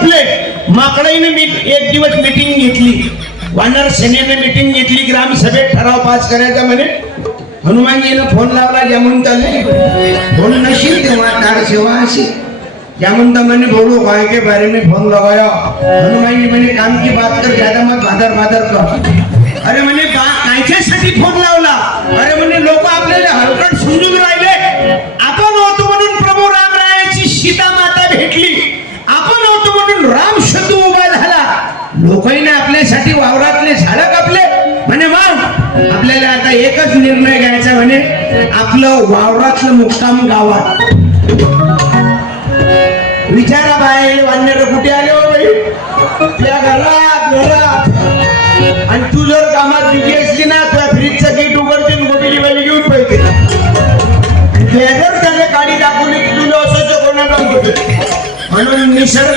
आपले माकडाईने एक दिवस मीटिंग घेतली, वानर सेनेने मीटिंग घेतली, ग्रामसभेत ठराव पास करायचा म्हणे. हनुमानजीने फोन लावला जामुनताले, फोन नशील तेव्हा तार सेवा अशी. जामुनता मैंने बोलो गाय के बारे में फोन लगाया. हनुमान जी मैंने काम की बात कर, ज्यादा मत भादर भादर कर. अरे म्हणे कायच्यासाठी फोन लावला? अरे म्हणे लोक आपल्याला हलकट समजून राहिले. आपण होतो म्हणून प्रभू रामरायाची सीता माता भेटली, आपण होतो म्हणून राम शब्द उभा झाला. लोकांनी आपल्यासाठी वावरातले झाड कापले म्हणे. मग आपल्याला आता एकच निर्णय घ्यायचा म्हणे, आपलं वावरातलं मुक्काम गावात. विचारा बाहेर वानर कुठे आले हो बाई? त्या घरात. आणि तू जर कामात बिजी असली ना, तुझ्या फ्रीजचं गेट उघडते, गोबीची बाई घेऊन पळते. जर त्याने गाडी दाखवली की तुला असं कोणाला म्हणून निसर्ग